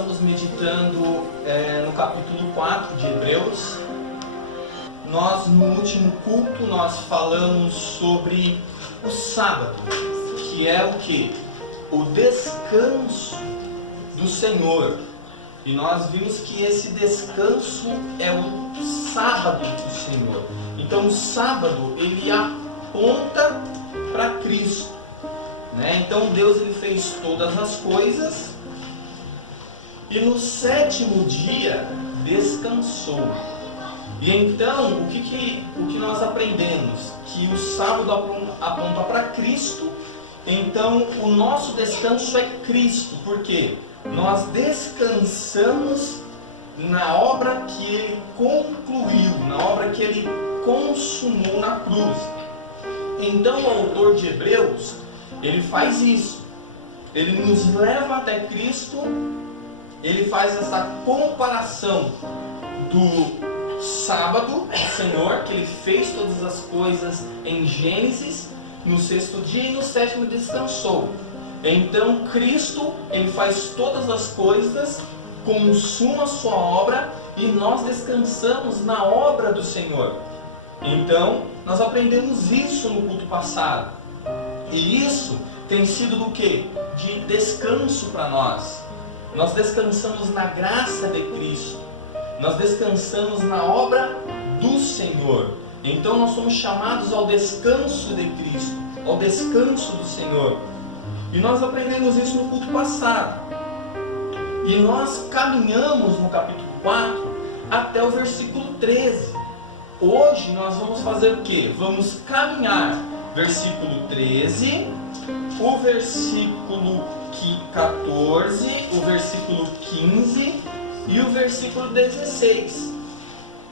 estamos meditando no capítulo 4 de Hebreus. No último culto, nós falamos sobre o sábado, que é o que? O descanso do Senhor. E nós vimos que esse descanso é o sábado do Senhor. Então o sábado, ele aponta para Cristo, né? Então Deus, ele fez todas as coisas e no sétimo dia descansou. E então o que nós aprendemos? Que o sábado aponta para Cristo. Então o nosso descanso é Cristo. Por quê? Nós descansamos na obra que Ele concluiu, na obra que Ele consumou na cruz. Então o autor de Hebreus, ele faz isso. Ele nos leva até Cristo. Ele faz essa comparação do sábado, o Senhor, que Ele fez todas as coisas em Gênesis, no sexto dia, e no sétimo descansou. Então Cristo, Ele faz todas as coisas, consuma a sua obra, e nós descansamos na obra do Senhor. Então nós aprendemos isso no culto passado, e isso tem sido do que? De descanso para nós. Nós descansamos na graça de Cristo, nós descansamos na obra do Senhor. Então nós somos chamados ao descanso de Cristo, ao descanso do Senhor. E nós aprendemos isso no culto passado. E nós caminhamos no capítulo 4 até o versículo 13. Hoje nós vamos fazer o quê? Vamos caminhar versículo 13, o versículo 14, o versículo 15 e o versículo 16.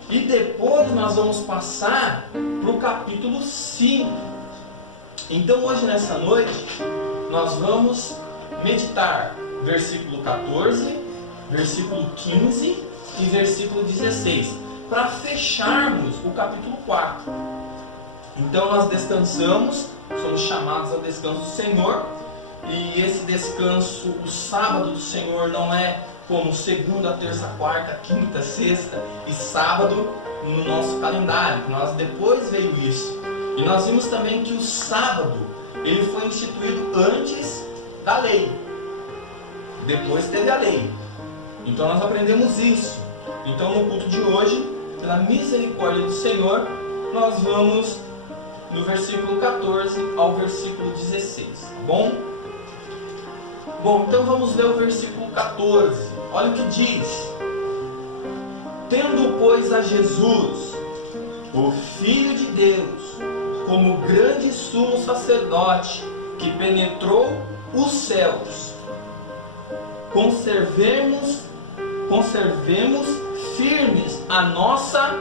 E depois nós vamos passar para o capítulo 5. Então hoje, nessa noite, nós vamos meditar versículo 14, versículo 15 e versículo 16, para fecharmos o capítulo 4. Então nós descansamos, somos chamados ao descanso do Senhor, e esse descanso, o sábado do Senhor, não é como segunda, terça, quarta, quinta, sexta e sábado no nosso calendário. Depois veio isso. E nós vimos também que o sábado, ele foi instituído antes da lei. Depois teve a lei. Então nós aprendemos isso. Então no culto de hoje, pela misericórdia do Senhor, nós vamos no versículo 14 ao versículo 16, tá bom? Bom, então vamos ler o versículo 14. Olha o que diz: tendo, pois, a Jesus, o Filho de Deus, como grande sumo sacerdote, que penetrou os céus, conservemos firmes a nossa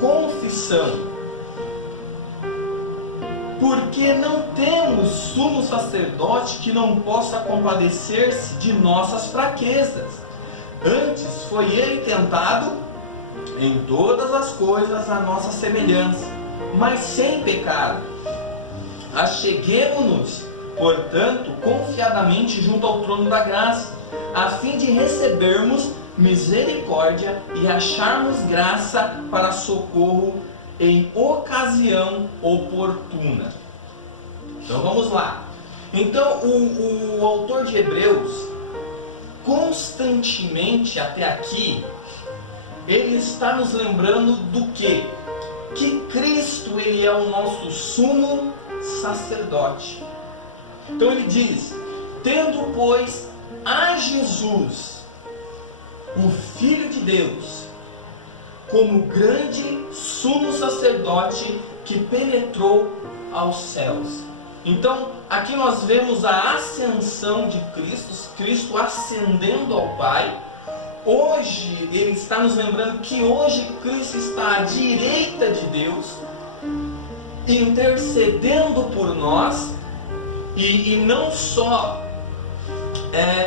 confissão. Porque não temos sumo sacerdote que não possa compadecer-se de nossas fraquezas. Antes foi ele tentado em todas as coisas à nossa semelhança, mas sem pecado. Acheguemo-nos, portanto, confiadamente junto ao trono da graça, a fim de recebermos misericórdia e acharmos graça para socorro em ocasião oportuna. Então vamos lá. Então o autor de Hebreus, constantemente até aqui, ele está nos lembrando do quê? Que Cristo, ele é o nosso sumo sacerdote. Então ele diz: tendo, pois, a Jesus, o Filho de Deus, como grande sumo sacerdote que penetrou aos céus. Então aqui nós vemos a ascensão de Cristo, Cristo ascendendo ao Pai. Hoje ele está nos lembrando que hoje Cristo está à direita de Deus, intercedendo por nós, e não só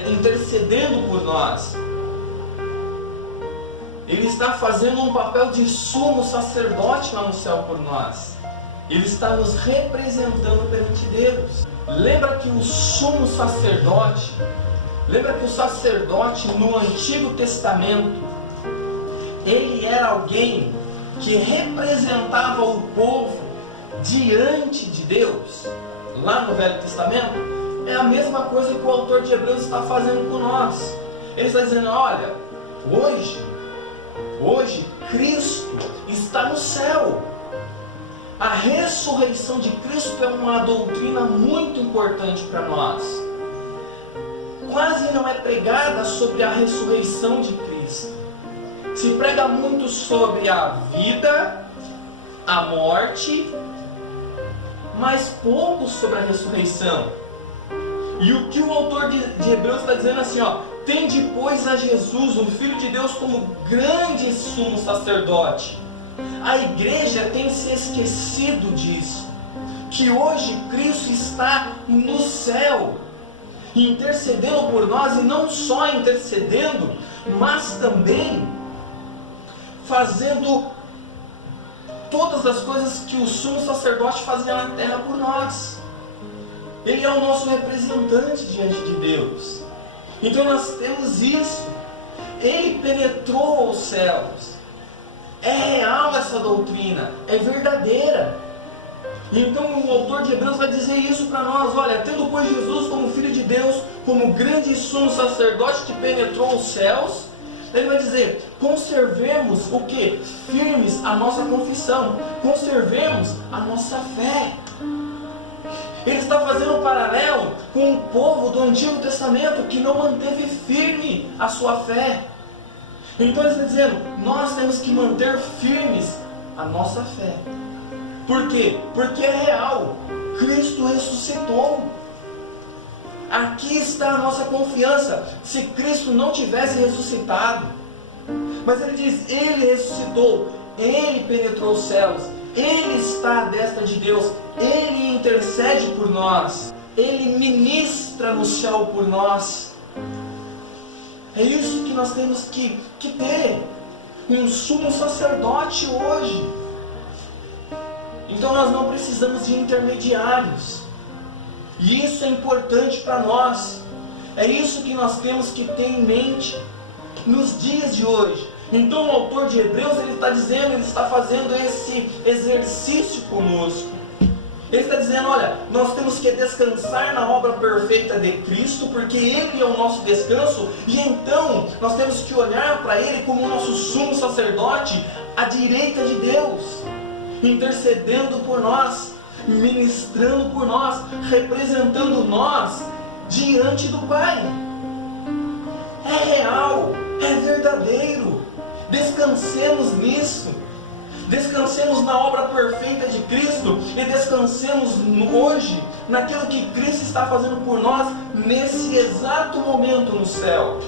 intercedendo por nós, ele está fazendo um papel de sumo sacerdote lá no céu por nós. Ele está nos representando perante Deus. Lembra que o sumo sacerdote, Lembra que o sacerdote no Antigo Testamento, ele era alguém que representava o povo diante de Deus. Lá no Velho Testamento, é a mesma coisa que o autor de Hebreus está fazendo com nós. Ele está dizendo, olha, hoje Cristo está no céu. A ressurreição de Cristo é uma doutrina muito importante para nós. Quase não é pregada sobre a ressurreição de Cristo. Se prega muito sobre a vida, a morte, mas pouco sobre a ressurreição. E o que o autor de Hebreus está dizendo assim, ó, tende pois a Jesus, o Filho de Deus, como grande sumo sacerdote. A igreja tem se esquecido disso, que hoje Cristo está no céu, intercedendo por nós, e não só intercedendo, mas também fazendo todas as coisas que o sumo sacerdote fazia na terra por nós. Ele é o nosso representante diante de Deus. Então nós temos isso. Ele penetrou os céus. É real essa doutrina, é verdadeira. Então o autor de Hebreus vai dizer isso para nós. Olha, tendo pois Jesus como Filho de Deus, como grande sumo sacerdote que penetrou os céus, ele vai dizer, conservemos o que? Firmes a nossa confissão, conservemos a nossa fé. Ele está fazendo um paralelo com o povo do Antigo Testamento que não manteve firme a sua fé. Então ele está dizendo, nós temos que manter firmes a nossa fé. Por quê? Porque é real. Cristo ressuscitou. Aqui está a nossa confiança. Se Cristo não tivesse ressuscitado, mas ele diz, ele ressuscitou, ele penetrou os céus, ele está à destra de Deus, ele intercede por nós, ele ministra no céu por nós. É isso que nós temos que ter, um sumo sacerdote hoje. Então nós não precisamos de intermediários, e isso é importante para nós. É isso que nós temos que ter em mente nos dias de hoje. Então o autor de Hebreus, ele está dizendo, ele está fazendo esse exercício conosco. Ele está dizendo, olha, nós temos que descansar na obra perfeita de Cristo, porque Ele é o nosso descanso, e então nós temos que olhar para Ele como o nosso sumo sacerdote, à direita de Deus, intercedendo por nós, ministrando por nós, representando nós diante do Pai. É real, é verdadeiro. Descansemos nisso. Descansemos na obra perfeita de Cristo e descansemos hoje naquilo que Cristo está fazendo por nós nesse exato momento no céu.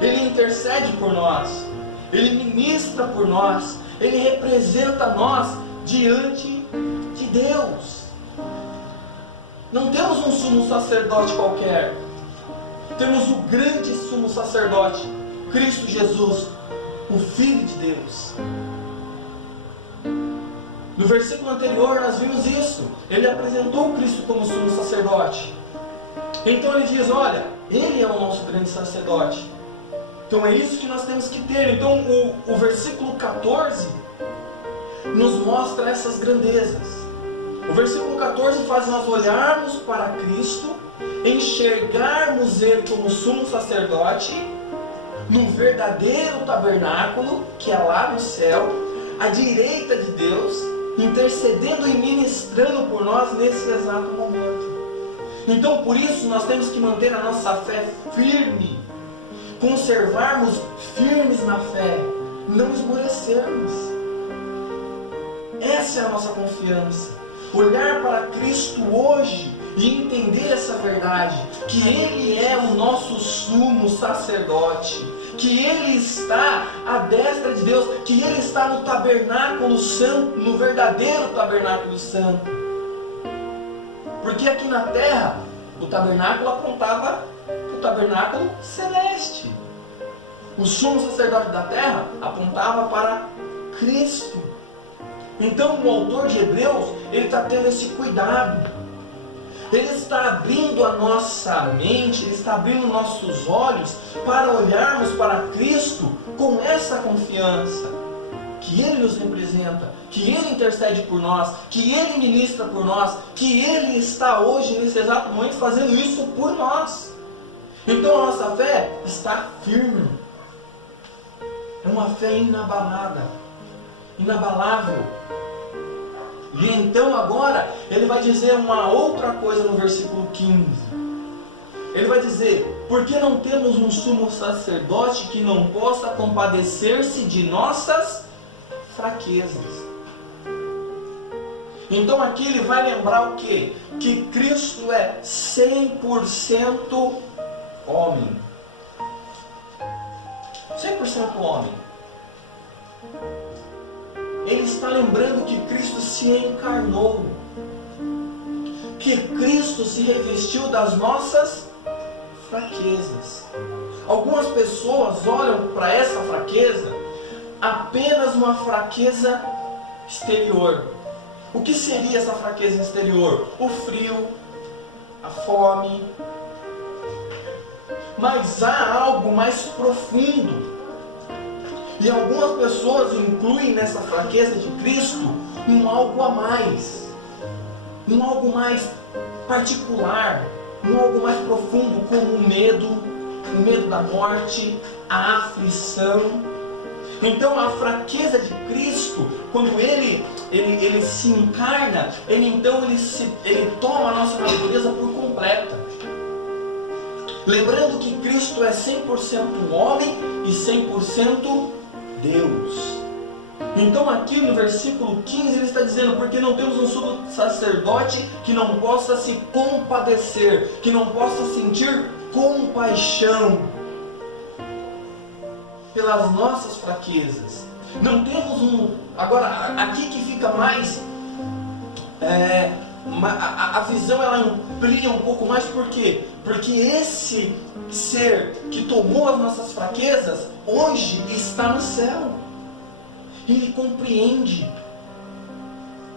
Ele intercede por nós, Ele ministra por nós, Ele representa nós diante de Deus. Não temos um sumo sacerdote qualquer, temos o grande sumo sacerdote, Cristo Jesus, o Filho de Deus. No versículo anterior nós vimos isso. Ele apresentou Cristo como sumo sacerdote. Então ele diz, olha, Ele é o nosso grande sacerdote. Então é isso que nós temos que ter. Então o versículo 14 nos mostra essas grandezas. O versículo 14 faz nós olharmos para Cristo, enxergarmos Ele como sumo sacerdote, no verdadeiro tabernáculo, que é lá no céu, à direita de Deus, intercedendo e ministrando por nós nesse exato momento. Então por isso nós temos que manter a nossa fé firme, conservarmos firmes na fé, não esmorecermos. Essa é a nossa confiança. Olhar para Cristo hoje e entender essa verdade, que Ele é o nosso sumo sacerdote, que Ele está à destra de Deus, que Ele está no tabernáculo santo, no verdadeiro tabernáculo santo. Porque aqui na terra, o tabernáculo apontava para o tabernáculo celeste. O sumo sacerdote da terra apontava para Cristo. Então o autor de Hebreus, ele está tendo esse cuidado. Ele está abrindo a nossa mente, Ele está abrindo nossos olhos para olharmos para Cristo com essa confiança, que Ele nos representa, que Ele intercede por nós, que Ele ministra por nós, que Ele está hoje, nesse exato momento, fazendo isso por nós. Então a nossa fé está firme, é uma fé inabalável. E então agora ele vai dizer uma outra coisa no versículo 15. Ele vai dizer: porque não temos um sumo sacerdote que não possa compadecer-se de nossas fraquezas. Então aqui ele vai lembrar o quê? Que Cristo é 100% homem. 100% homem. Ele está lembrando que Cristo se encarnou, que Cristo se revestiu das nossas fraquezas. Algumas pessoas olham para essa fraqueza apenas uma fraqueza exterior. O que seria essa fraqueza exterior? O frio, a fome. Mas há algo mais profundo. E algumas pessoas incluem nessa fraqueza de Cristo um algo a mais, um algo mais particular, um algo mais profundo, como o medo da morte, a aflição. Então a fraqueza de Cristo, quando Ele se encarna, Ele toma a nossa natureza por completa. Lembrando que Cristo é 100% homem e 100% Deus. Então aqui no versículo 15 ele está dizendo: porque não temos um sumo sacerdote que não possa se compadecer, que não possa sentir compaixão pelas nossas fraquezas. Não temos agora aqui que fica mais a visão, ela amplia um pouco mais. Por quê? Porque esse ser que tomou as nossas fraquezas hoje está no céu. Ele compreende,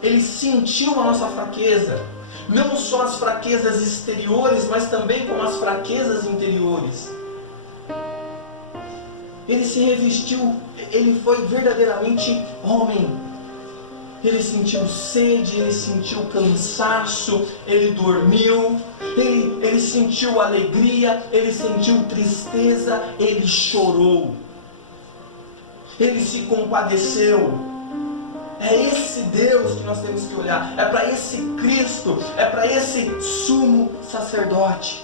ele sentiu a nossa fraqueza, não só as fraquezas exteriores, mas também como as fraquezas interiores. Ele se revestiu, ele foi verdadeiramente homem. Ele sentiu sede, ele sentiu cansaço, ele dormiu, ele sentiu alegria, ele sentiu tristeza, ele chorou, ele se compadeceu. É esse Deus que nós temos que olhar, é para esse Cristo, é para esse sumo sacerdote.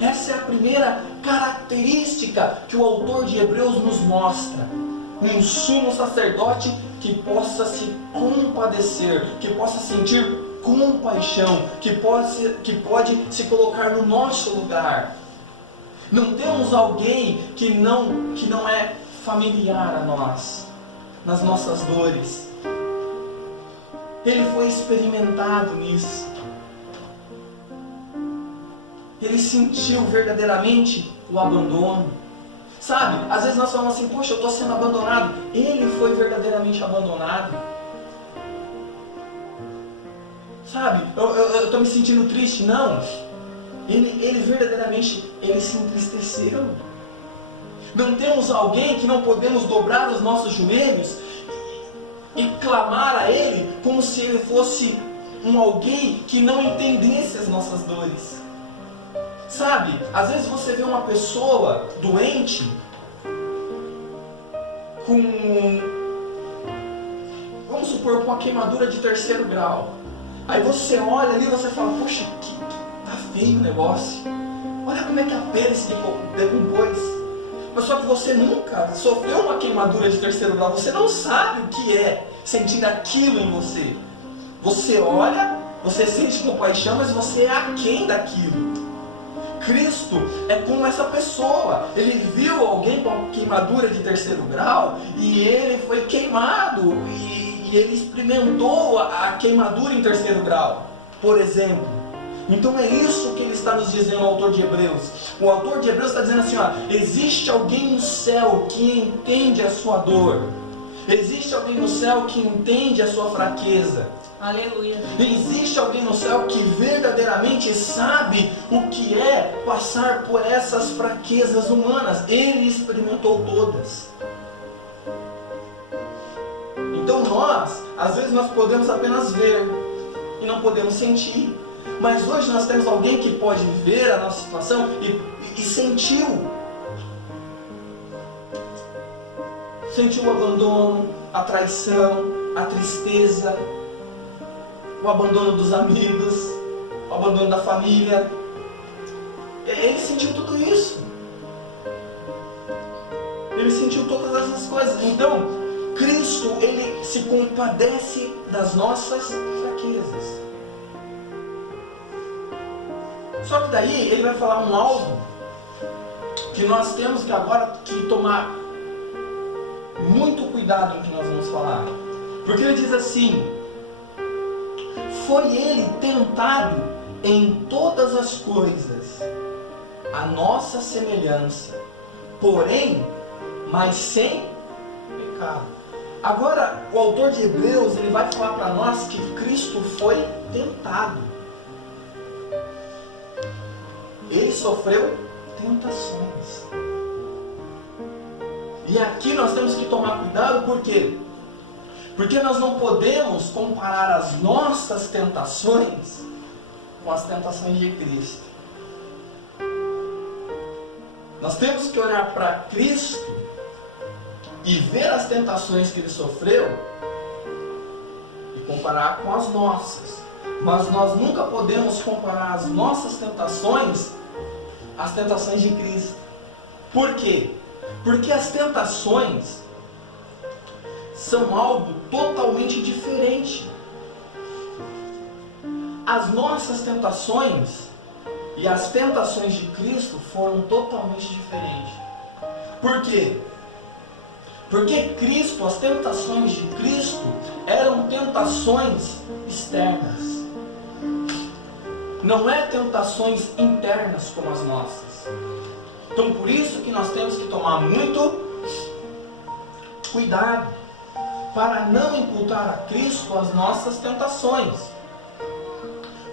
Essa é a primeira característica que o autor de Hebreus nos mostra. Um sumo sacerdote que possa se compadecer, que possa sentir compaixão, que pode se colocar no nosso lugar. Não temos alguém que não é familiar a nós, nas nossas dores. Ele foi experimentado nisso. Ele sentiu verdadeiramente o abandono. Sabe, às vezes nós falamos assim: poxa, eu estou sendo abandonado. Ele foi verdadeiramente abandonado. Sabe, eu estou me sentindo triste. Não, ele verdadeiramente, ele se entristeceu. Não temos alguém que não podemos dobrar os nossos joelhos e clamar a Ele como se Ele fosse alguém que não entendesse as nossas dores. Sabe, às vezes você vê uma pessoa doente vamos supor, com uma queimadura de 3º grau. Aí você olha ali e você fala: poxa, que tá feio o negócio. Olha como é que a pele se decompôs. Mas só que você nunca sofreu uma queimadura de 3º grau. Você não sabe o que é sentir aquilo em você. Você olha, você sente compaixão, mas você é aquém daquilo. Cristo é como essa pessoa. Ele viu alguém com uma queimadura de 3º grau e ele foi queimado e ele experimentou a queimadura em 3º grau, por exemplo. Então é isso que ele está nos dizendo, o autor de Hebreus. O autor de Hebreus está dizendo assim: existe alguém no céu que entende a sua dor. Existe alguém no céu que entende a sua fraqueza. Aleluia. Existe alguém no céu que verdadeiramente sabe o que é passar por essas fraquezas humanas. Ele experimentou todas. Então nós, às vezes nós podemos apenas ver e não podemos sentir. Mas hoje nós temos alguém que pode ver a nossa situação e sentiu. Sentiu o abandono, a traição, a tristeza, o abandono dos amigos, o abandono da família. Ele sentiu tudo isso. Ele sentiu todas essas coisas. Então, Cristo, ele se compadece das nossas fraquezas. Só que daí ele vai falar algo que nós temos que agora tomar muito cuidado no que nós vamos falar. Porque ele diz assim: foi ele tentado em todas as coisas, a nossa semelhança, porém, mas sem pecado. Agora, o autor de Hebreus, ele vai falar para nós que Cristo foi tentado. Ele sofreu tentações. E aqui nós temos que tomar cuidado, por quê? Porque nós não podemos comparar as nossas tentações com as tentações de Cristo. Nós temos que olhar para Cristo e ver as tentações que ele sofreu e comparar com as nossas. Mas nós nunca podemos comparar as nossas tentações às tentações de Cristo. Por quê? Porque as tentações são algo totalmente diferente. As nossas tentações e as tentações de Cristo foram totalmente diferentes. Por quê? Porque Cristo, as tentações de Cristo eram tentações externas. Não é tentações internas como as nossas. Então por isso que nós temos que tomar muito cuidado para não imputar a Cristo as nossas tentações.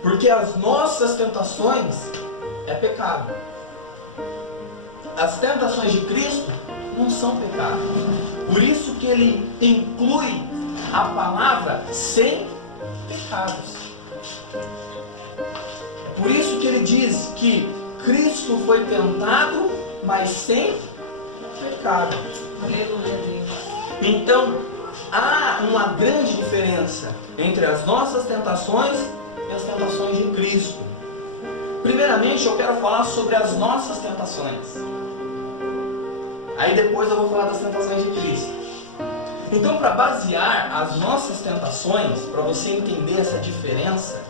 Porque as nossas tentações é pecado. As tentações de Cristo não são pecado. Por isso que ele inclui a palavra sem pecados. É por isso que ele diz que Cristo foi tentado, mas sem pecado. Aleluia. Então, há uma grande diferença entre as nossas tentações e as tentações de Cristo. Primeiramente, eu quero falar sobre as nossas tentações. Aí depois eu vou falar das tentações de Cristo. Então, para basear as nossas tentações, para você entender essa diferença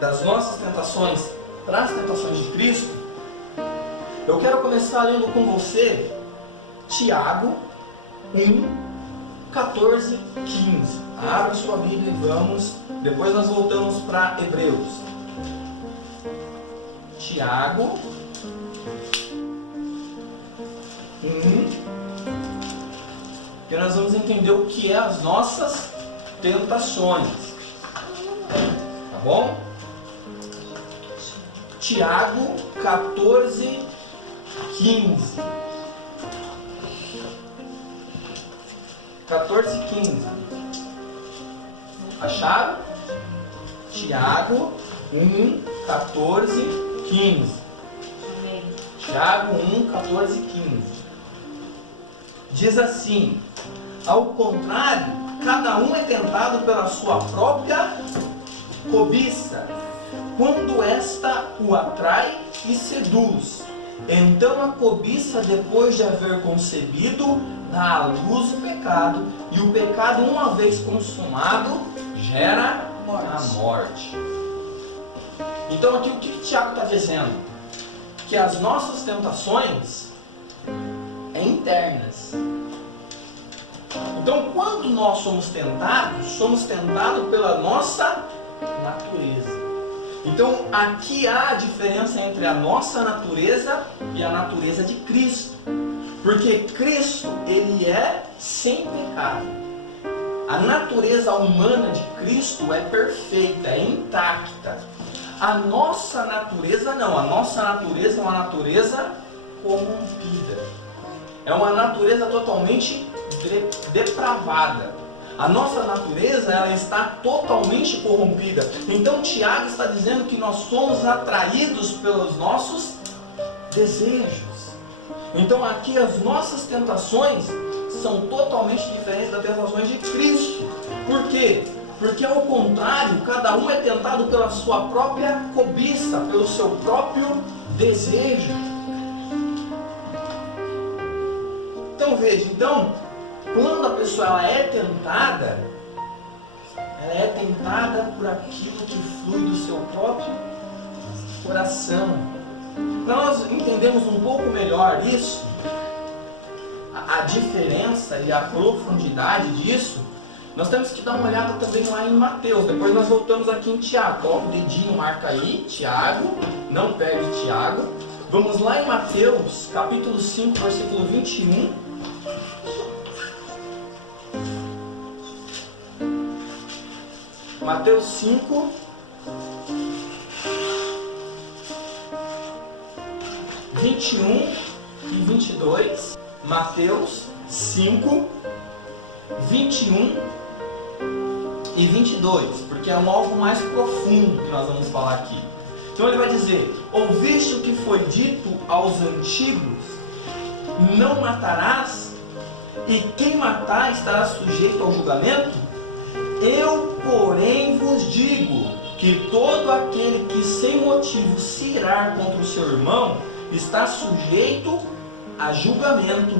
das nossas tentações para as tentações de Cristo, eu quero começar lendo com você Tiago 1, 14, 15. Abra sua Bíblia e vamos. Depois nós voltamos para Hebreus. Tiago 1. Que nós vamos entender o que é as nossas tentações. Tá bom? Tiago 14, 15. 14, 15. Acharam? Tiago 1, 14, 15. Amém. Tiago 1, 14, 15. Diz assim: ao contrário, cada um é tentado pela sua própria cobiça, quando esta o atrai e seduz. Então a cobiça, depois de haver concebido, dá à luz o pecado, e o pecado, uma vez consumado, gera a morte. Então aqui o que Tiago está dizendo? Que as nossas tentações é internas. Então quando nós somos tentados pela nossa natureza. Então aqui há a diferença entre a nossa natureza e a natureza de Cristo. Porque Cristo, ele é sem pecado. A natureza humana de Cristo é perfeita, é intacta. A nossa natureza não, a nossa natureza é uma natureza corrompida. É uma natureza totalmente depravada. A nossa natureza, ela está totalmente corrompida. Então Tiago está dizendo que nós somos atraídos pelos nossos desejos. Então aqui as nossas tentações são totalmente diferentes das tentações de Cristo. Por quê? Porque ao contrário, cada um é tentado pela sua própria cobiça, pelo seu próprio desejo. Então veja, quando a pessoa ela é tentada por aquilo que flui do seu próprio coração. Para nós entendermos um pouco melhor isso, a diferença e a profundidade disso, nós temos que dar uma olhada também lá em Mateus. Depois nós voltamos aqui em Tiago. Coloca o dedinho, marca aí, Tiago, não perde Tiago. Vamos lá em Mateus, capítulo 5, versículo 21. Mateus 5, 21 e 22. Mateus 5, 21 e 22. Porque é algo mais profundo que nós vamos falar aqui. Então ele vai dizer: ouviste o que foi dito aos antigos, não matarás, e quem matar estará sujeito ao julgamento? Eu, porém, vos digo que todo aquele que sem motivo se irar contra o seu irmão está sujeito a julgamento.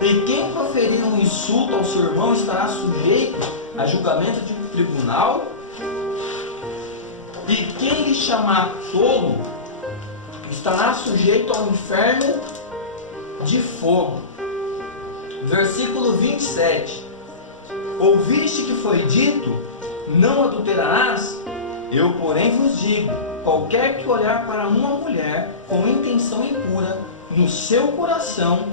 E quem proferir um insulto ao seu irmão estará sujeito a julgamento de um tribunal. E quem lhe chamar tolo estará sujeito ao inferno de fogo. Versículo 27. Ouviste que foi dito, não adulterarás? Eu, porém, vos digo, qualquer que olhar para uma mulher com intenção impura, no seu coração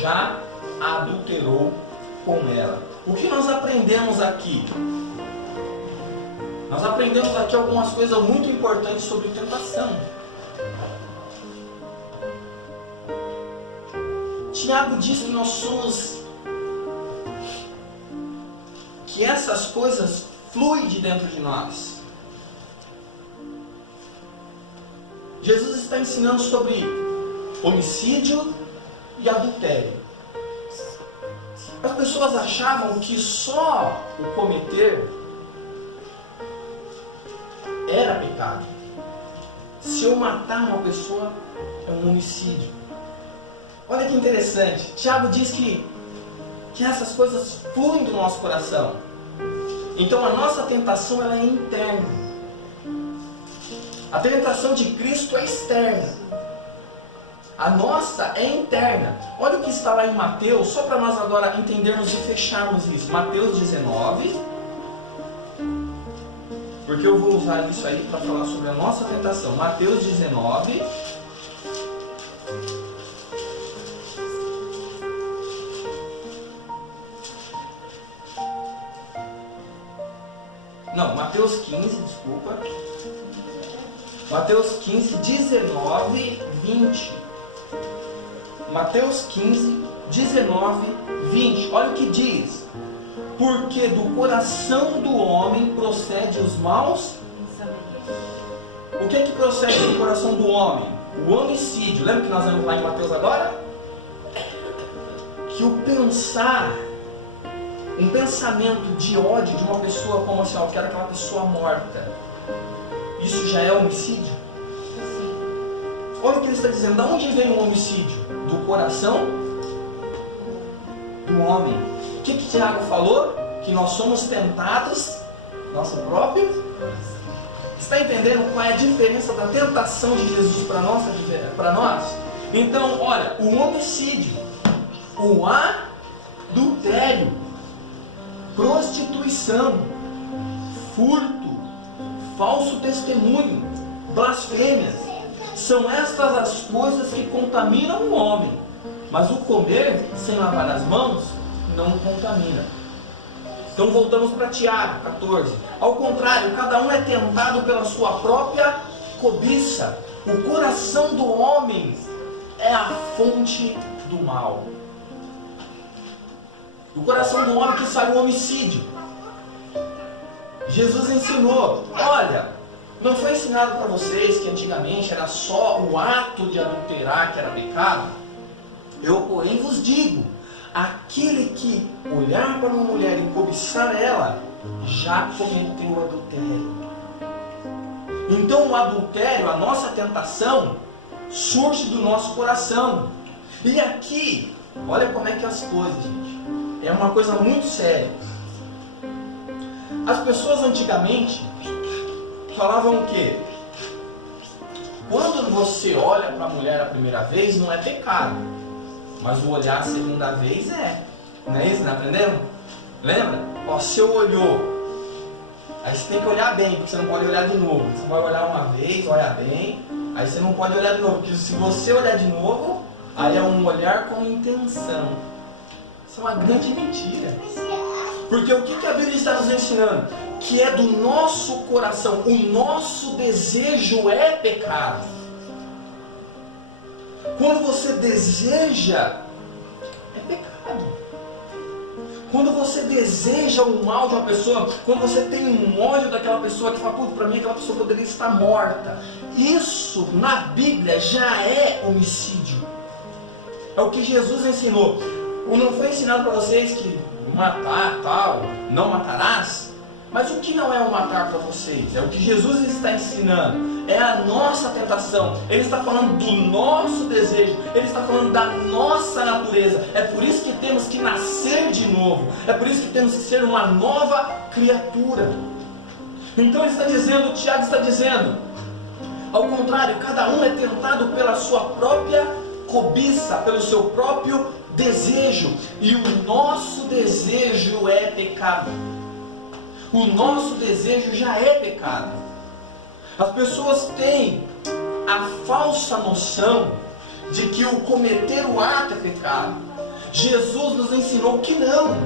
já adulterou com ela. O que nós aprendemos aqui? Nós aprendemos aqui algumas coisas muito importantes sobre tentação. Tiago diz que nós somos... que essas coisas fluem de dentro de nós. Jesus está ensinando sobre homicídio e adultério. As pessoas achavam que só o cometer era pecado. Se eu matar uma pessoa, é um homicídio. Olha que interessante. Tiago diz que essas coisas fluem do nosso coração. Então a nossa tentação ela é interna. A tentação de Cristo é externa. A nossa é interna. Olha o que está lá em Mateus, só para nós agora entendermos e fecharmos isso. Mateus 19. Porque eu vou usar isso aí para falar sobre a nossa tentação. Mateus 19. Não, Mateus 15, desculpa. Mateus 15, 19, 20. Mateus 15, 19, 20. Olha o que diz. Porque do coração do homem procede os maus. O que procede do coração do homem? O homicídio. Lembra que nós vamos lá em Mateus agora? Que o pensar, um pensamento de ódio de uma pessoa como assim, eu quero aquela pessoa morta, isso já é homicídio? Olha o que ele está dizendo. Da onde vem o homicídio? Do coração do homem. O que Tiago falou? Que nós somos tentados, nosso próprio. Está entendendo qual é a diferença da tentação de Jesus para nós? Então, olha, o homicídio, o adultério, prostituição, furto, falso testemunho, blasfêmias, são estas as coisas que contaminam o homem. Mas o comer sem lavar as mãos não contamina. Então voltamos para Tiago 14. Ao contrário, cada um é tentado pela sua própria cobiça. O coração do homem é a fonte do mal. Do coração do homem que sai o homicídio. Jesus ensinou, olha, não foi ensinado para vocês que antigamente era só o ato de adulterar que era pecado? Eu, porém, vos digo, aquele que olhar para uma mulher e cobiçar ela, já cometeu adultério. Então o adultério, a nossa tentação, surge do nosso coração. E aqui, olha como é que é as coisas, gente. É uma coisa muito séria. As pessoas antigamente falavam o quê? Quando você olha para a mulher a primeira vez, não é pecado. Mas o olhar a segunda vez é. Não é isso? Não aprendemos? Lembra? Ó, você olhou. Aí você tem que olhar bem, porque você não pode olhar de novo. Você vai olhar uma vez, olha bem. Aí você não pode olhar de novo. Porque se você olhar de novo, aí é um olhar com intenção. Isso é uma grande mentira. Porque o que a Bíblia está nos ensinando? Que é do nosso coração. O nosso desejo é pecado. Quando você deseja, é pecado. Quando você deseja o mal de uma pessoa, quando você tem um ódio daquela pessoa que fala, putz, para mim aquela pessoa poderia estar morta. Isso na Bíblia já é homicídio. É o que Jesus ensinou. Não foi ensinado para vocês que matar, tal, não matarás? Mas o que não é o matar para vocês? É o que Jesus está ensinando. É a nossa tentação. Ele está falando do nosso desejo. Ele está falando da nossa natureza. É por isso que temos que nascer de novo. É por isso que temos que ser uma nova criatura. Então ele está dizendo, Tiago está dizendo, ao contrário, cada um é tentado pela sua própria cobiça, pelo seu próprio desejo. E o nosso desejo é pecado. O nosso desejo já é pecado. As pessoas têm a falsa noção de que o cometer o ato é pecado. Jesus nos ensinou que não.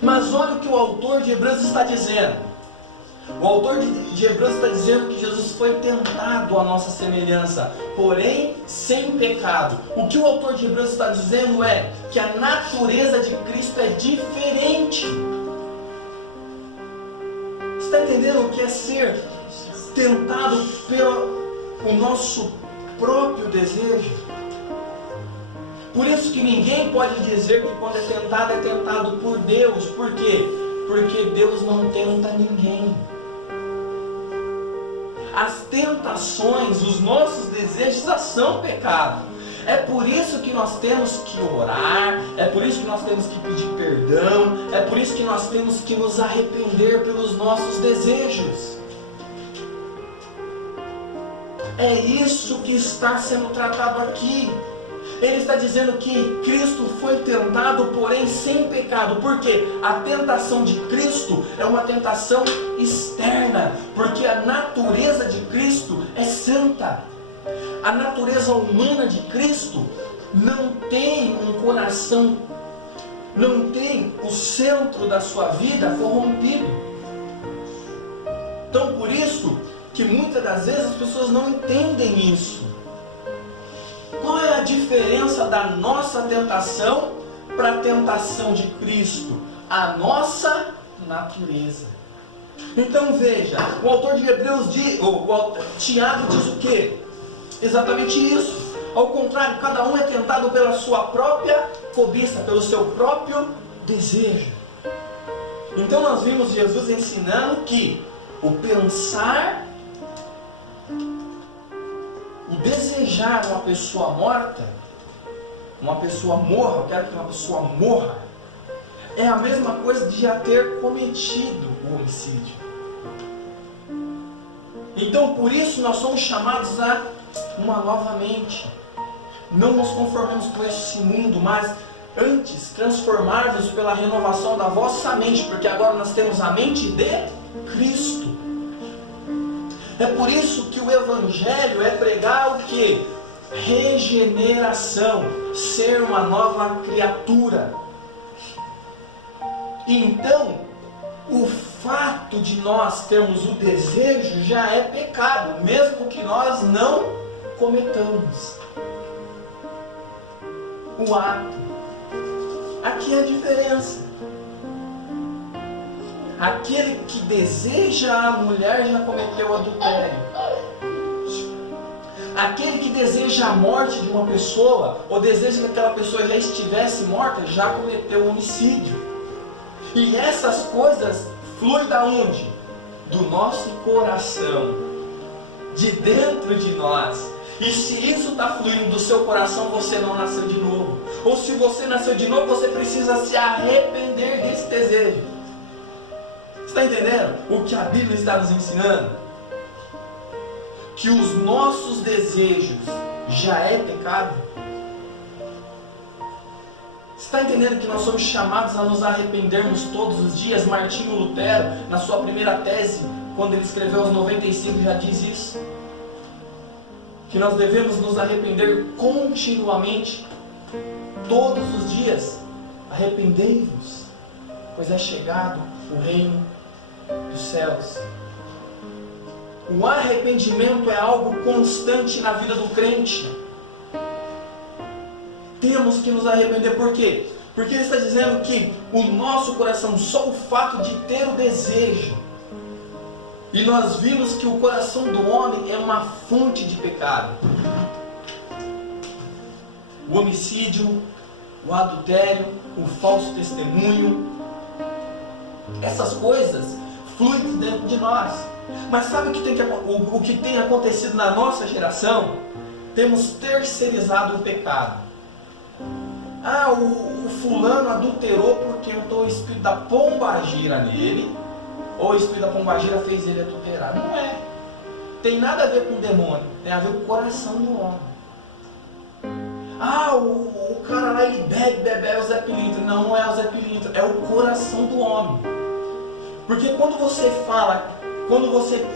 Mas olha o que o autor de Hebreus está dizendo. O autor de Hebreus está dizendo que Jesus foi tentado à nossa semelhança, porém sem pecado. O que o autor de Hebreus está dizendo é que a natureza de Cristo é diferente. Você está entendendo o que é ser tentado pelo nosso próprio desejo? Por isso que ninguém pode dizer que quando é tentado por Deus. Por quê? Porque Deus não tenta ninguém. As tentações, os nossos desejos já são pecado. É por isso que nós temos que orar, é por isso que nós temos que pedir perdão, é por isso que nós temos que nos arrepender pelos nossos desejos. É isso que está sendo tratado aqui. Ele está dizendo que Cristo foi tentado, porém sem pecado. Porque a tentação de Cristo é uma tentação externa. Porque a natureza de Cristo é santa. A natureza humana de Cristo não tem um coração, não tem o centro da sua vida corrompido. Então por isso que muitas das vezes as pessoas não entendem isso. Qual é a diferença da nossa tentação para a tentação de Cristo? A nossa natureza. Então veja, o autor de Hebreus diz, Tiago diz o quê? Exatamente isso. Ao contrário, cada um é tentado pela sua própria cobiça, pelo seu próprio desejo. Então nós vimos Jesus ensinando que o pensar, o desejar uma pessoa morta, uma pessoa morra, eu quero que uma pessoa morra, é a mesma coisa de já ter cometido o homicídio. Então por isso nós somos chamados a uma nova mente. Não nos conformemos com esse mundo, mas antes transformar-vos pela renovação da vossa mente, porque agora nós temos a mente de Cristo. É por isso que o Evangelho é pregar o que? Regeneração, ser uma nova criatura. Então, o fato de nós termos o desejo já é pecado, mesmo que nós não cometamos o ato. Aqui é a diferença. Aquele que deseja a mulher já cometeu adultério. Aquele que deseja a morte de uma pessoa, ou deseja que aquela pessoa já estivesse morta, já cometeu homicídio. E essas coisas fluem da onde? Do nosso coração, de dentro de nós. E se isso está fluindo do seu coração, você não nasceu de novo. Ou se você nasceu de novo, você precisa se arrepender desse desejo. Você está entendendo o que a Bíblia está nos ensinando? Que os nossos desejos já é pecado. Você está entendendo que nós somos chamados a nos arrependermos todos os dias? Martinho Lutero, na sua primeira tese, quando ele escreveu aos 95, já diz isso. Que nós devemos nos arrepender continuamente, todos os dias. Arrependei-vos, pois é chegado o reino dos céus. O arrependimento é algo constante na vida do crente. Temos que nos arrepender. Por quê? Porque ele está dizendo que o nosso coração, só o fato de ter o desejo, e nós vimos que o coração do homem é uma fonte de pecado. O homicídio, o adultério, o falso testemunho, essas coisas fluem dentro de nós. Mas sabe o que tem acontecido na nossa geração? Temos terceirizado o pecado. O fulano adulterou porque o espírito da pombagira nele, ou o espírito da pombagira fez ele adulterar. Não é. Tem nada a ver com o demônio, tem a ver com o coração do homem. O cara lá ele bebe, é o Zé Pilintra. Não é o Zé Pilintra, é o coração do homem. Porque quando você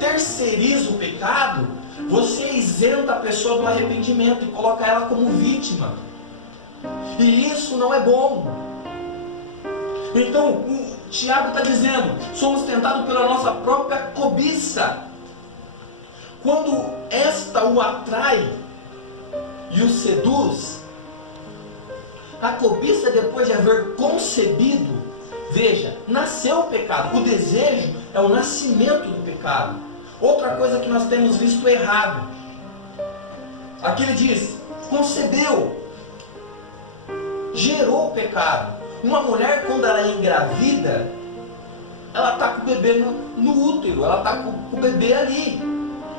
terceiriza o pecado, você isenta a pessoa do arrependimento e coloca ela como vítima. E isso não é bom. Então, o Tiago está dizendo, somos tentados pela nossa própria cobiça. Quando esta o atrai e o seduz, a cobiça, depois de haver concebido, veja, nasceu o pecado. O desejo é o nascimento do pecado. Outra coisa que nós temos visto errado. Aqui ele diz, concebeu, gerou o pecado. Uma mulher, quando ela é engravida, ela está com o bebê no útero, ela está com o bebê ali.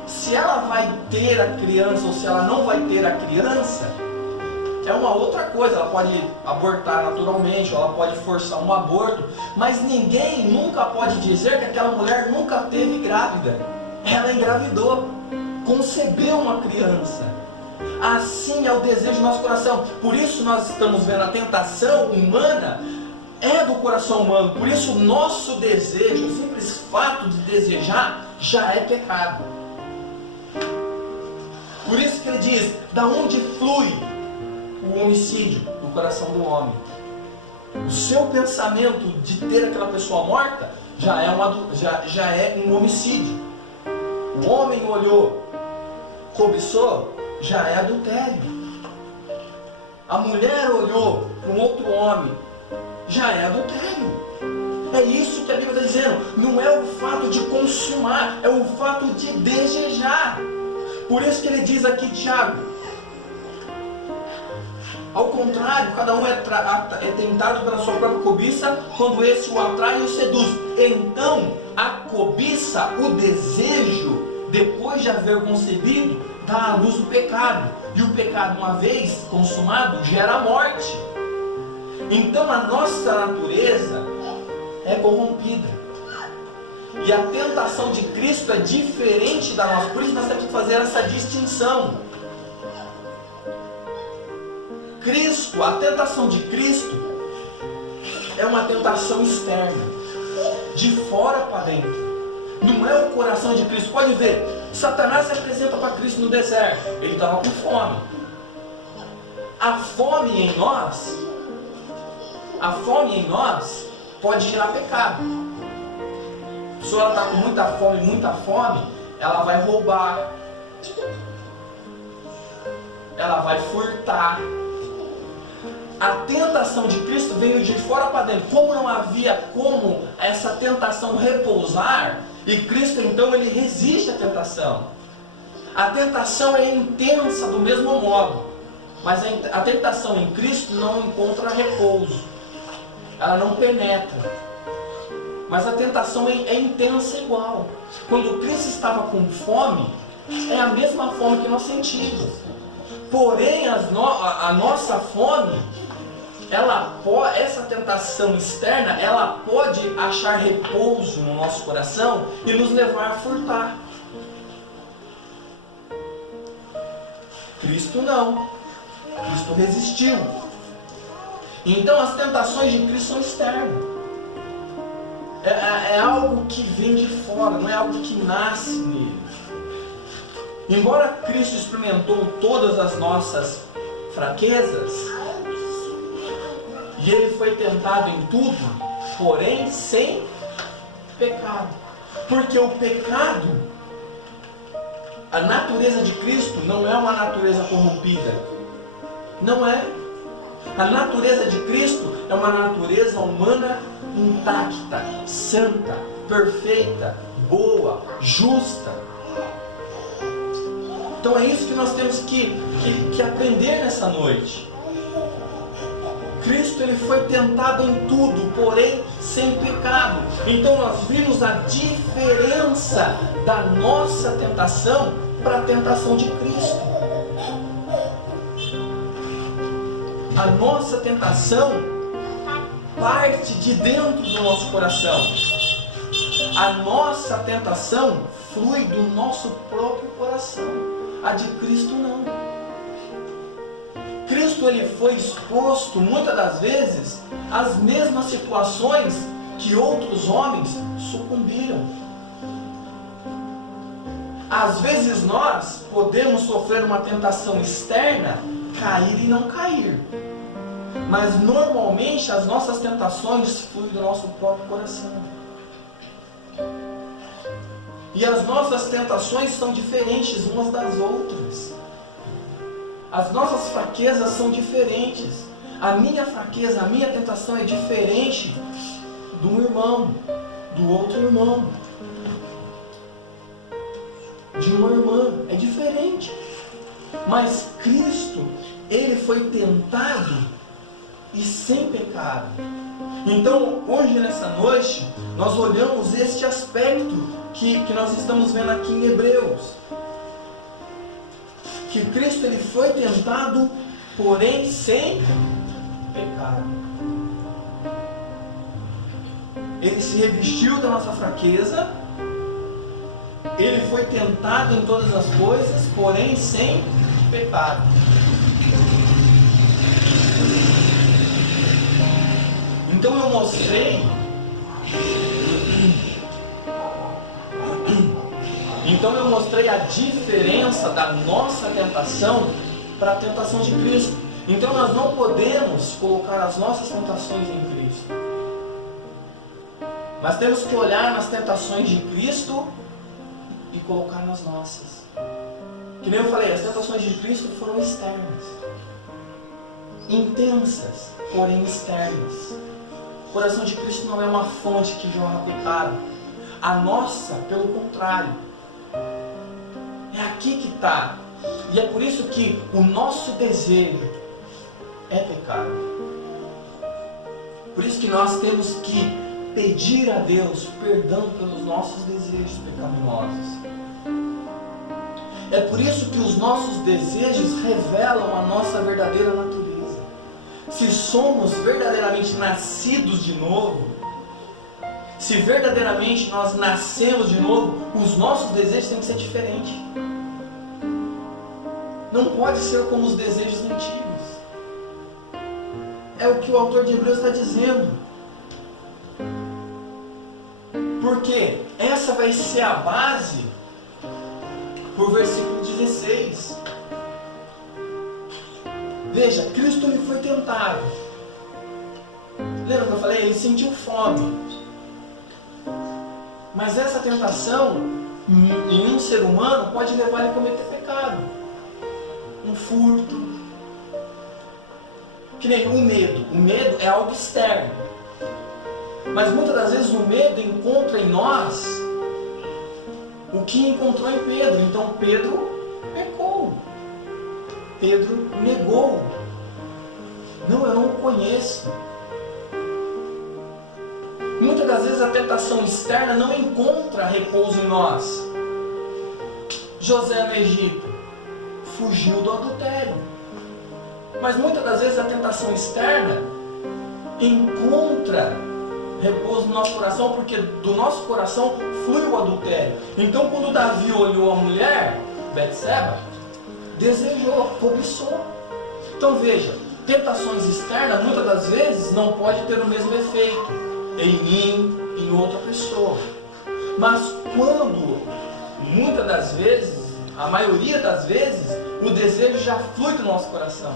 Se ela vai ter a criança ou se ela não vai ter a criança, é uma outra coisa. Ela pode abortar naturalmente, ou ela pode forçar um aborto, mas ninguém nunca pode dizer que aquela mulher nunca teve grávida. Ela engravidou, concebeu uma criança. Assim é o desejo do nosso coração. Por isso nós estamos vendo a tentação humana é do coração humano. Por isso o nosso desejo, o simples fato de desejar, já é pecado. Por isso que ele diz, da onde flui o homicídio? Do coração do homem. O seu pensamento de ter aquela pessoa morta já é um homicídio. O homem olhou, cobiçou, já é adultério. A mulher olhou para um outro homem, já é adultério. É isso que a Bíblia está dizendo. Não é o fato de consumar, é o fato de desejar. Por isso que ele diz aqui, Tiago, ao contrário, cada um é tentado pela sua própria cobiça, quando esse o atrai e o seduz. Então, a cobiça, o desejo, depois de haver concebido, dá à luz o pecado. E o pecado, uma vez consumado, gera a morte. Então, a nossa natureza é corrompida. E a tentação de Cristo é diferente da nossa. Por isso nós temos que fazer essa distinção. A tentação de Cristo é uma tentação externa, de fora para dentro. Não é o coração de Cristo. Pode ver, Satanás se apresenta para Cristo no deserto. Ele estava com fome. A fome em nós pode gerar pecado. A pessoa está com muita fome, ela vai roubar, ela vai furtar. A tentação de Cristo veio de fora para dentro. Como não havia como essa tentação repousar, e Cristo então ele resiste à tentação. A tentação é intensa do mesmo modo, mas a tentação em Cristo não encontra repouso, ela não penetra. Mas a tentação é intensa igual. Quando Cristo estava com fome, é a mesma fome que nós sentimos. Porém, a nossa fome, essa tentação externa, ela pode achar repouso no nosso coração e nos levar a furtar. Cristo não. Cristo resistiu. Então as tentações de Cristo são externas. É algo que vem de fora, não é algo que nasce nele. Embora Cristo experimentou todas as nossas fraquezas, e ele foi tentado em tudo, porém sem pecado. Porque o pecado, a natureza de Cristo não é uma natureza corrompida. Não é. A natureza de Cristo é uma natureza humana intacta, santa, perfeita, boa, justa. Então é isso que nós temos que aprender nessa noite. Cristo ele foi tentado em tudo, porém sem pecado. Então nós vimos a diferença da nossa tentação para a tentação de Cristo. A nossa tentação parte de dentro do nosso coração. A nossa tentação flui do nosso próprio coração. A de Cristo não. Cristo ele foi exposto muitas das vezes às mesmas situações que outros homens sucumbiram. Às vezes nós podemos sofrer uma tentação externa, cair e não cair. Mas normalmente as nossas tentações fluem do nosso próprio coração. E as nossas tentações são diferentes umas das outras. As nossas fraquezas são diferentes. A minha fraqueza, a minha tentação é diferente do irmão, do outro irmão, de uma irmã. É diferente. Mas Cristo, ele foi tentado e sem pecado. Então, hoje nessa noite, nós olhamos este aspecto que nós estamos vendo aqui em Hebreus. Que Cristo ele foi tentado, porém sem pecado. Ele se revestiu da nossa fraqueza. Ele foi tentado em todas as coisas, porém sem pecado. Então eu mostrei. Então eu mostrei a diferença da nossa tentação para a tentação de Cristo. Então nós não podemos colocar as nossas tentações em Cristo. Mas temos que olhar nas tentações de Cristo e colocar nas nossas. Que nem eu falei, as tentações de Cristo foram externas. Intensas, porém externas. O coração de Cristo não é uma fonte que jorra pecado. A nossa, pelo contrário. É aqui que está. E é por isso que o nosso desejo é pecado. Por isso que nós temos que pedir a Deus perdão pelos nossos desejos pecaminosos. É por isso que os nossos desejos revelam a nossa verdadeira natureza. Se somos verdadeiramente nascidos de novo, se verdadeiramente nós nascemos de novo, os nossos desejos têm que ser diferentes. Não pode ser como os desejos antigos. É o que o autor de Hebreus está dizendo. Porque essa vai ser a base por versículo 16. Veja, Cristo ele foi tentado. Lembra que eu falei? Ele sentiu fome. Mas essa tentação em um ser humano pode levar ele a cometer pecado. Um furto. Que nem o medo. O medo é algo externo. Mas muitas das vezes o medo encontra em nós o que encontrou em Pedro. Então Pedro pecou. Pedro negou. Não, eu não o conheço. Muitas das vezes a tentação externa não encontra repouso em nós. José no Egito fugiu do adultério. Mas muitas das vezes a tentação externa encontra repouso no nosso coração, porque do nosso coração flui o adultério. Então quando Davi olhou a mulher, Betseba, desejou, cobiçou. Então veja, tentações externas muitas das vezes não pode ter o mesmo efeito em mim, em outra pessoa. Mas quando, muitas das vezes, a maioria das vezes, o desejo já flui do nosso coração.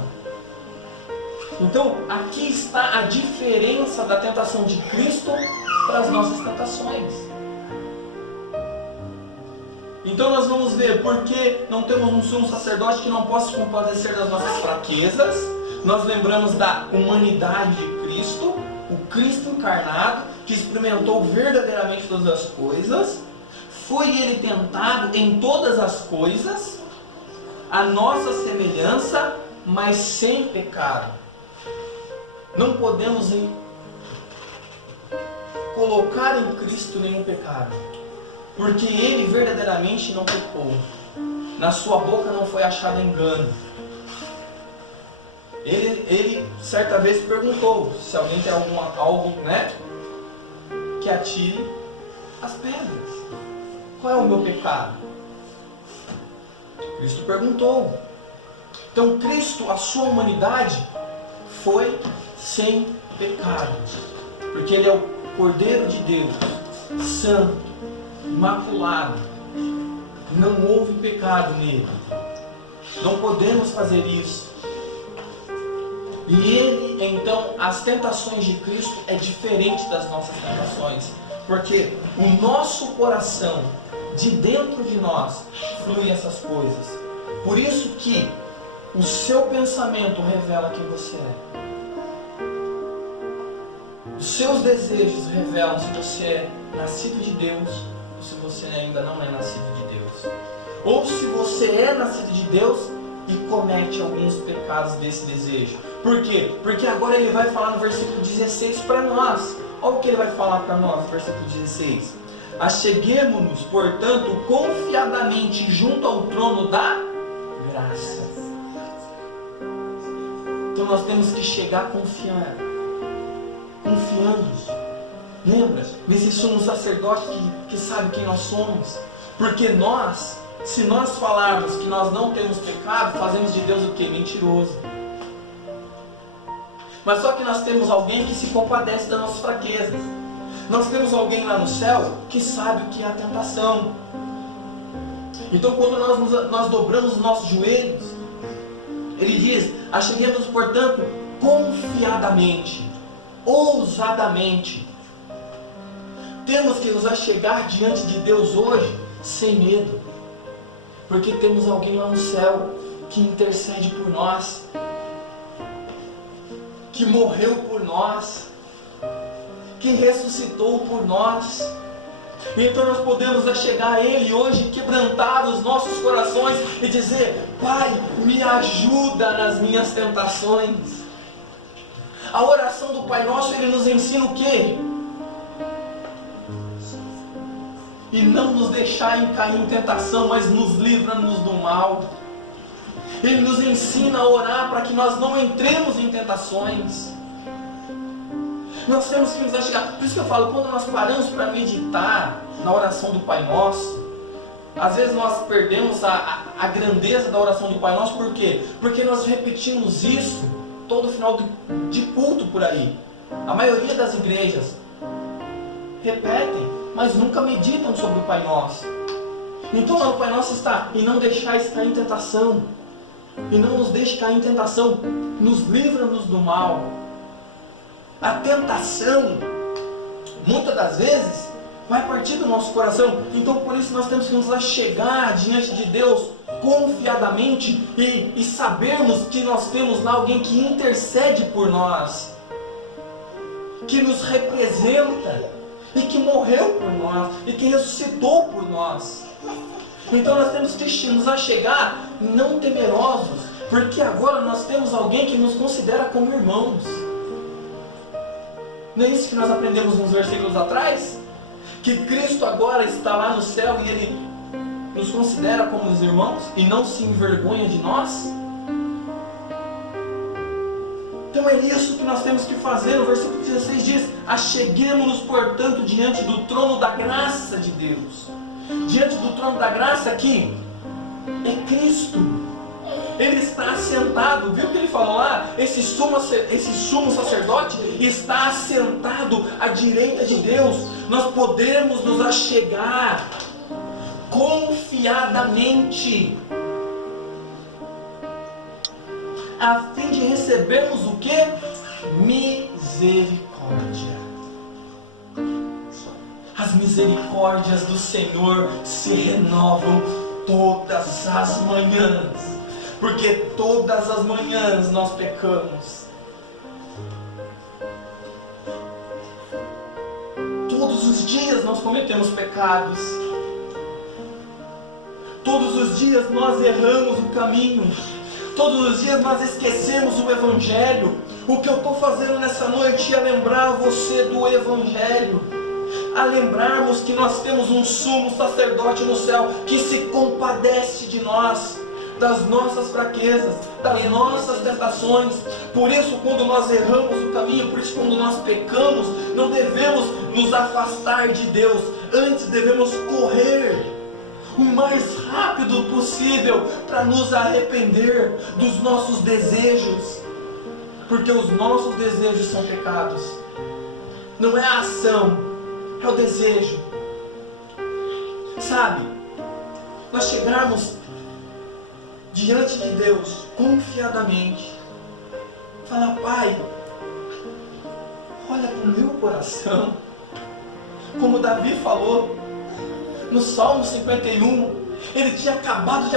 Então, aqui está a diferença da tentação de Cristo para as nossas tentações. Então nós vamos ver porque não temos um sumo sacerdote que não possa se compadecer das nossas fraquezas. Nós lembramos da humanidade de Cristo, o Cristo encarnado, que experimentou verdadeiramente todas as coisas. Foi ele tentado em todas as coisas, a nossa semelhança, mas sem pecado. Não podemos colocar em Cristo nenhum pecado, porque ele verdadeiramente não pecou. Na sua boca não foi achado engano. Ele certa vez perguntou se alguém tem algo, que atire as pedras. Qual é o meu pecado? Cristo perguntou. Então Cristo, a sua humanidade, foi sem pecado, porque ele é o Cordeiro de Deus, santo, imaculado. Não houve pecado nele. Não podemos fazer isso. E ele, então, as tentações de Cristo é diferente das nossas tentações, porque o nosso coração, de dentro de nós, flui essas coisas. Por isso que o seu pensamento revela quem você é. Os seus desejos revelam se você é nascido de Deus ou se você ainda não é nascido de Deus. Ou se você é nascido de Deus e comete alguns pecados desse desejo. Por quê? Porque agora ele vai falar no versículo 16 para nós. Olha o que ele vai falar para nós no versículo 16. Acheguemo-nos, portanto, confiadamente junto ao trono da graça. Então nós temos que chegar confiando. Lembra? Nesse sumo sacerdote que sabe quem nós somos. Porque nós, se nós falarmos que nós não temos pecado, fazemos de Deus o quê? Mentiroso. Mas só que nós temos alguém que se compadece das nossas fraquezas. Nós temos alguém lá no céu que sabe o que é a tentação. Então quando nós dobramos os nossos joelhos, ele diz, acheguemos-nos, portanto, confiadamente, ousadamente. Temos que nos achegar diante de Deus hoje sem medo, porque temos alguém lá no céu que intercede por nós, que morreu por nós, que ressuscitou por nós. Então nós podemos achegar a Ele hoje, quebrantar os nossos corações e dizer, Pai, me ajuda nas minhas tentações. A oração do Pai Nosso, ele nos ensina o quê? E não nos deixar cair em tentação, mas nos livra-nos do mal. Ele nos ensina a orar para que nós não entremos em tentações. Nós temos que nos achegar. Por isso que eu falo, quando nós paramos para meditar na oração do Pai Nosso, às vezes nós perdemos a grandeza da oração do Pai Nosso. Por quê? Porque nós repetimos isso todo final de culto por aí. A maioria das igrejas repetem, mas nunca meditam sobre o Pai Nosso. Então lá o Pai Nosso está, e não deixais cair em tentação, e não nos deixe cair em tentação, nos livra-nos do mal. A tentação, muitas das vezes, vai partir do nosso coração. Então por isso nós temos que nos achegar diante de Deus confiadamente e sabermos que nós temos lá alguém que intercede por nós, que nos representa e que morreu por nós e que ressuscitou por nós. Então nós temos que nos achegar não temerosos, porque agora nós temos alguém que nos considera como irmãos. Não é isso que nós aprendemos nos versículos atrás? Que Cristo agora está lá no céu e Ele nos considera como os irmãos e não se envergonha de nós? Então é isso que nós temos que fazer. No versículo 16 diz: acheguemo-nos, portanto, diante do trono da graça de Deus. Diante do trono da graça aqui é Cristo. Ele está assentado, viu o que ele falou lá? Esse sumo sacerdote está assentado à direita de Deus. Nós podemos nos achegar confiadamente, a fim de recebermos o que? Misericórdia. As misericórdias do Senhor se renovam todas as manhãs, porque todas as manhãs nós pecamos. Todos os dias nós cometemos pecados. Todos os dias nós erramos o caminho. Todos os dias nós esquecemos o Evangelho. O que eu estou fazendo nessa noite é lembrar você do Evangelho. A lembrarmos que nós temos um sumo sacerdote no céu que se compadece de nós, das nossas fraquezas, das nossas tentações. Por isso, quando nós erramos o caminho, por isso, quando nós pecamos, não devemos nos afastar de Deus. Antes devemos correr o mais rápido possível para nos arrepender dos nossos desejos, porque os nossos desejos são pecados. Não é a ação, é o desejo. Sabe, nós chegarmos diante de Deus confiadamente, falar: Pai, olha para o meu coração, como Davi falou no Salmo 51, ele tinha acabado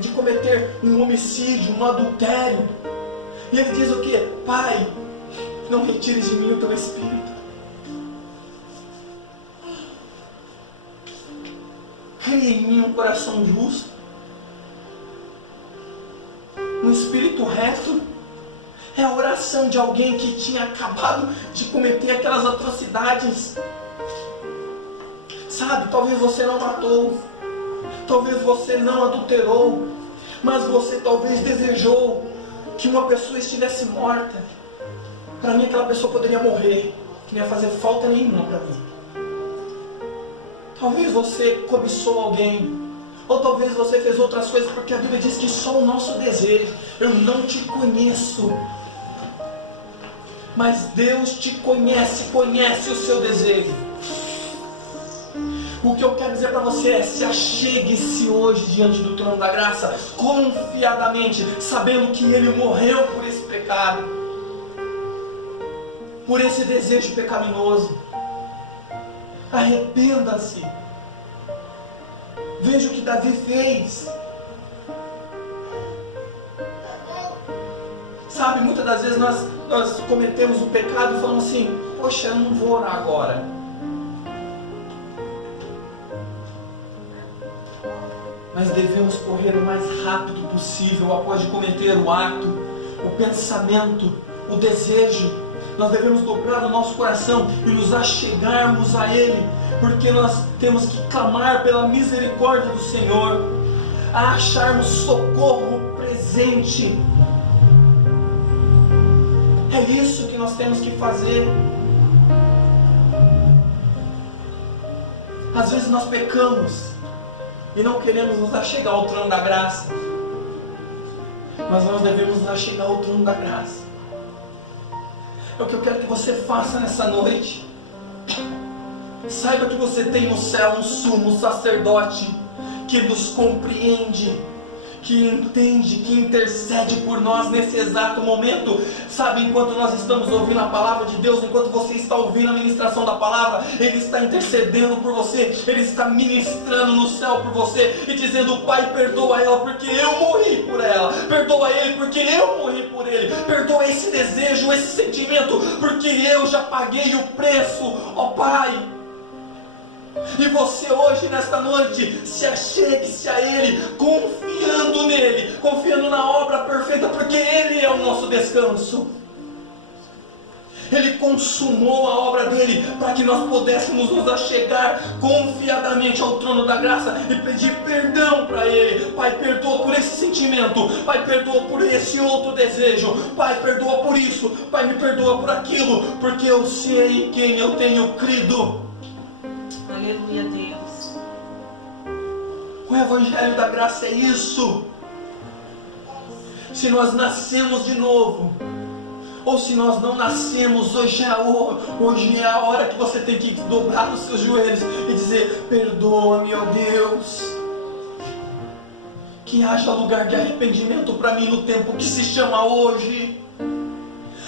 de cometer um homicídio, um adultério, e ele diz o que? Pai, não retires de mim o teu Espírito. Cria em mim um coração justo, um espírito reto. É a oração de alguém que tinha acabado de cometer aquelas atrocidades. Sabe, talvez você não matou, talvez você não adulterou, mas você talvez desejou que uma pessoa estivesse morta. Para mim aquela pessoa poderia morrer, que não ia fazer falta nenhuma para mim. Talvez você cobiçou alguém, ou talvez você fez outras coisas, porque a Bíblia diz que só o nosso desejo. Eu não te conheço, mas Deus te conhece, conhece o seu desejo. O que eu quero dizer para você é: se achegue-se hoje diante do trono da graça, confiadamente, sabendo que Ele morreu por esse pecado, por esse desejo pecaminoso. Arrependa-se. Veja o que Davi fez. Sabe, muitas das vezes nós cometemos o pecado e falamos assim: poxa, eu não vou orar agora. Mas devemos correr o mais rápido possível após de cometer o ato, o pensamento, o desejo. Nós devemos dobrar o nosso coração e nos achegarmos a Ele, porque nós temos que clamar pela misericórdia do Senhor, a acharmos socorro presente. É isso que nós temos que fazer. Às vezes nós pecamos e não queremos nos achegar ao trono da graça, mas nós devemos nos achegar ao trono da graça. É o que eu quero que você faça nessa noite. Saiba que você tem no céu um sumo sacerdote que nos compreende, que entende, que intercede por nós nesse exato momento. Sabe, enquanto nós estamos ouvindo a palavra de Deus, enquanto você está ouvindo a ministração da palavra, Ele está intercedendo por você, Ele está ministrando no céu por você e dizendo: Pai, perdoa ela porque eu morri por ela, perdoa ele porque eu morri por ele, perdoa esse desejo, esse sentimento, porque eu já paguei o preço, ó Pai. E você hoje, nesta noite, se achegue-se a Ele, confiando nele, confiando na obra perfeita, porque Ele é o nosso descanso. Ele consumou a obra dele para que nós pudéssemos nos achegar confiadamente ao trono da graça e pedir perdão para Ele. Pai, perdoa por esse sentimento, Pai, perdoa por esse outro desejo, Pai, perdoa por isso, Pai, me perdoa por aquilo, porque eu sei em quem eu tenho crido. Aleluia, Deus. O Evangelho da Graça é isso. Se nós nascemos de novo, ou se nós não nascemos, hoje é a hora que você tem que dobrar os seus joelhos e dizer: perdoa-me, ó Deus. Que haja lugar de arrependimento para mim no tempo que se chama hoje.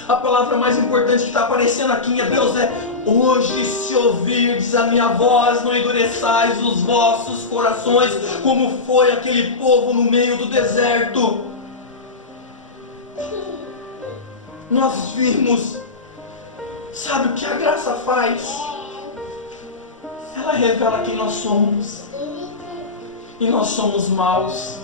A palavra mais importante que está aparecendo aqui em Hebreus é: hoje, se ouvirdes a minha voz, não endureçais os vossos corações, como foi aquele povo no meio do deserto. Nós vimos, sabe o que a graça faz? Ela revela quem nós somos. E nós somos maus,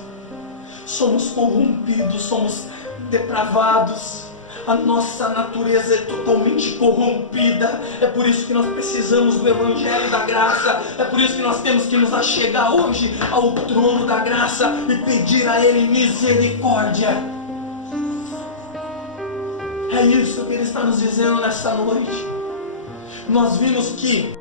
somos corrompidos, somos depravados. A nossa natureza é totalmente corrompida. É por isso que nós precisamos do Evangelho da Graça. É por isso que nós temos que nos achegar hoje ao trono da graça e pedir a Ele misericórdia. É isso que Ele está nos dizendo nessa noite. Nós vimos que